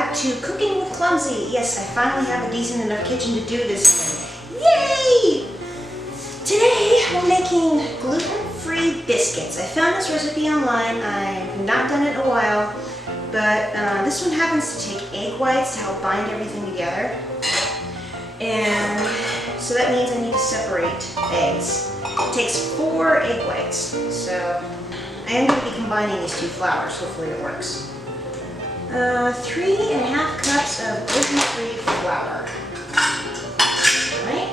back to Cooking with Clumsy. Yes, I finally have a decent enough kitchen to do this in. Yay! Today we're making gluten-free biscuits. I found this recipe online. I've not done it in a while, but this one happens to take egg whites to help bind everything together. And so that means I need to separate eggs. It takes 4 egg whites, so I am going to be combining these 2 flours. Hopefully it works. 3½ cups of gluten-free flour. All right.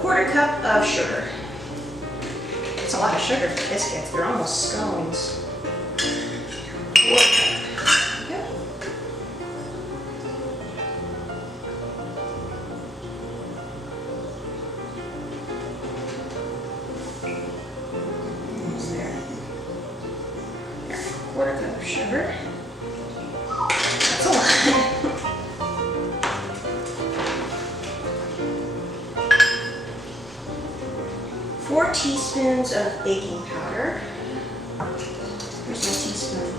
Quarter cup of sugar. It's a lot of sugar for biscuits. They're almost scones. Quarter cup. Yep. Almost there. Here, quarter cup of sugar. That's a lot. 4 teaspoons of baking powder. Where's my teaspoon?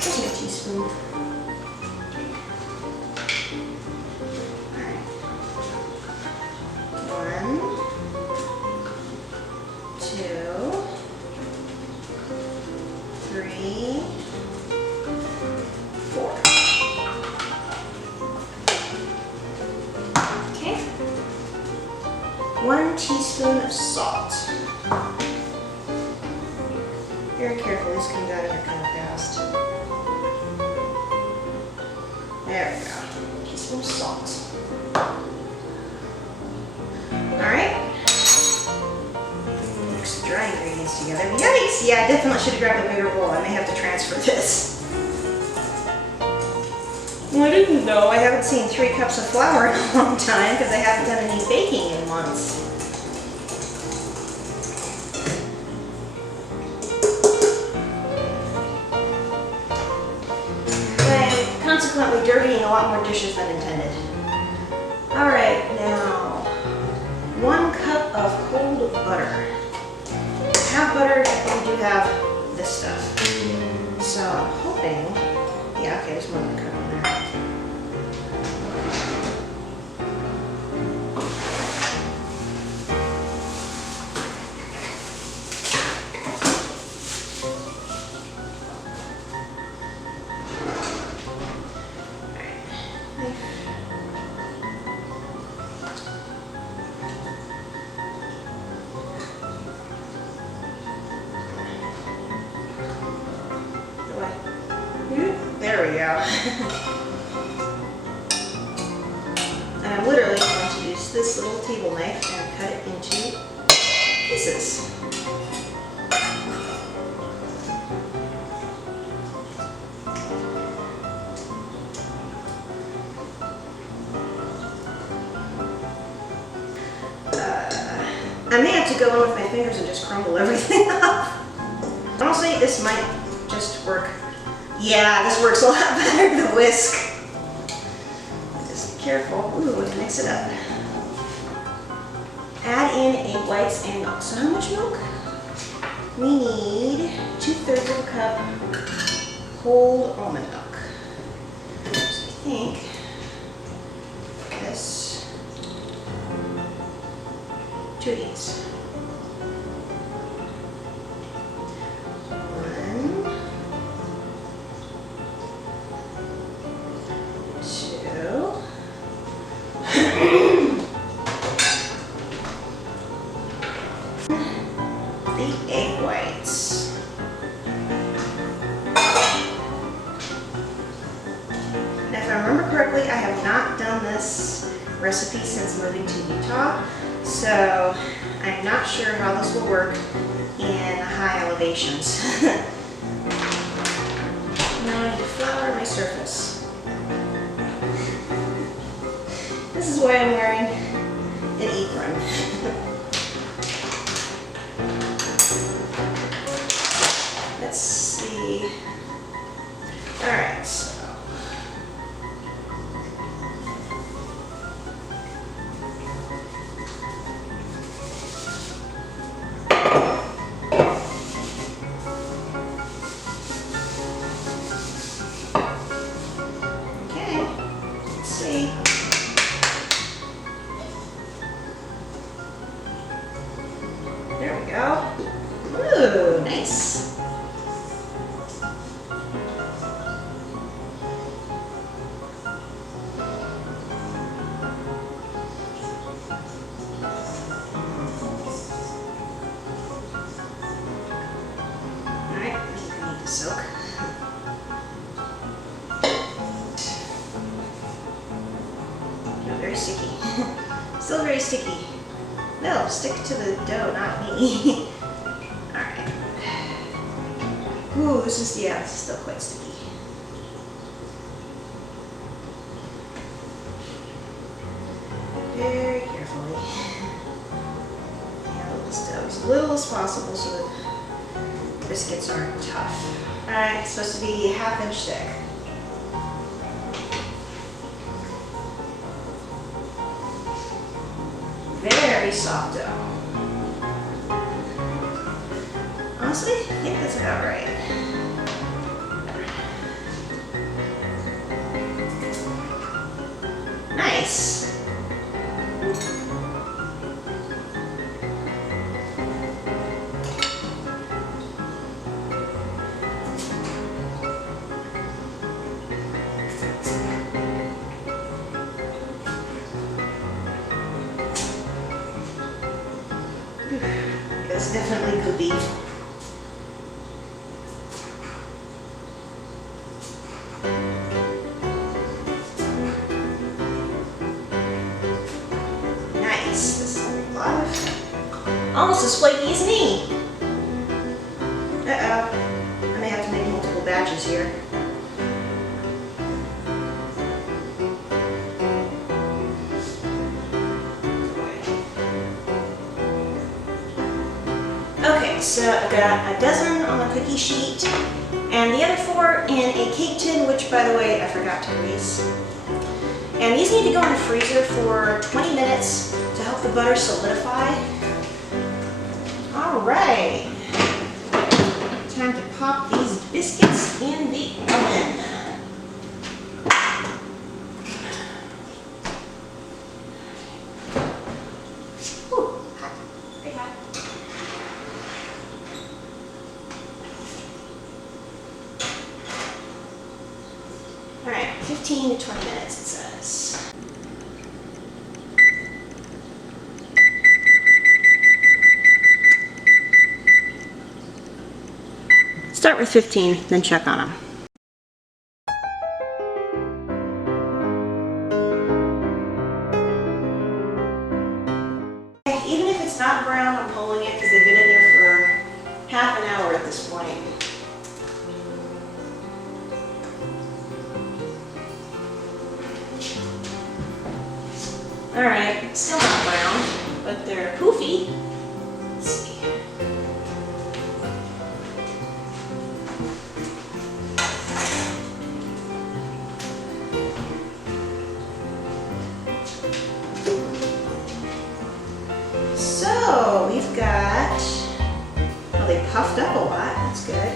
Where's my teaspoon? Alright. 1, 2, 3, 4. Okay. 1 teaspoon of salt. Very careful, this comes out of here kind of fast. There we go. Teaspoon of salt. Alright. Mix the dry ingredients together. Yikes! Yeah, I definitely should have grabbed a bigger bowl. I may have to transfer this. Well, I didn't know. I haven't seen 3 cups of flour in a long time because I haven't done any baking in months. Consequently dirtying a lot more dishes than intended. Alright, now 1 cup of cold butter. I have butter, but we do have this stuff. So I'm hoping, yeah, okay, there's more than a cup in there. There we go. And I'm literally going to use this little table knife and cut it into pieces. I may have to go in with my fingers and just crumble everything up. Honestly, this might just work. Yeah, this works a lot better than the whisk. Just be careful. Ooh, mix it up. Add in egg whites and milk. So how much milk? We need 2/3 of a cup cold almond milk. So I think this, 2 of these. 1, 2. The egg whites. recipe since moving to Utah, so I'm not sure how this will work in high elevations. Now I need to flour my surface. This is why I'm wearing an apron. Let's see. All right, so. Okay, let's see. There we go. Ooh, nice. Silk. Oh, very sticky. Still very sticky. No, stick to the dough, not me. Alright. Ooh, this is still quite sticky. Very carefully. Handle this dough as little as possible so that biscuits aren't tough. Alright, it's supposed to be a half-inch thick. Very soft dough. Honestly, I think that's about right. Nice. It's definitely goopy. Nice. This is a lot of, almost as flaky as me. Uh-oh. I may have to make multiple batches here. Okay, so I've got a dozen on the cookie sheet and the other 4 in a cake tin, which by the way, I forgot to grease. And these need to go in the freezer for 20 minutes to help the butter solidify. All right, time to pop these biscuits in the oven. Whew, hot, very hot. All right, 15 to 20 minutes it says. Start with 15, then check on them. Even if it's not brown, I'm pulling it because they've been in there for half an hour at this point. All right, still not brown, but they're poofy. Let's see. So we've got, well, they puffed up a lot, that's good.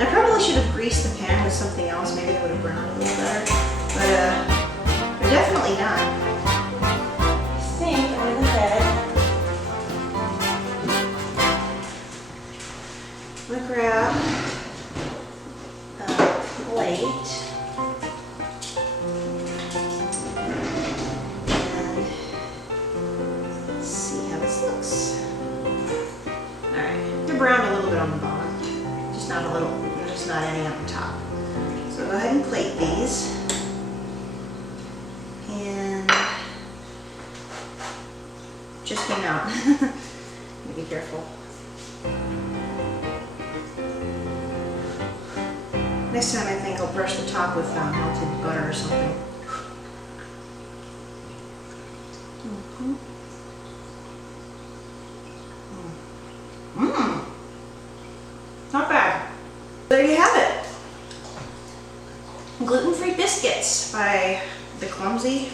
I probably should have greased the pan with something else, maybe it would have browned a little better, but they're definitely done. I think I'm gonna go ahead. I'm gonna grab a plate. Looks. Alright, they're browned a little bit on the bottom, just not a little, just not any on the top. So go ahead and plate these. And just came out. Be careful. Next time I think I'll brush the top with melted butter or something. Not bad. There you have it. Gluten-free biscuits by the Clumsy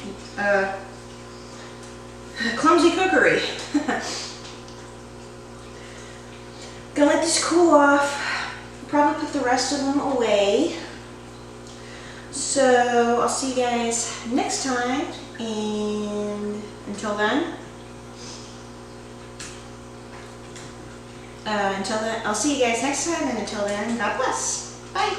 Cookery. Gonna let this cool off. Probably put the rest of them away. So I'll see you guys next time, and until then, I'll see you guys next time, and until then, God bless. Bye.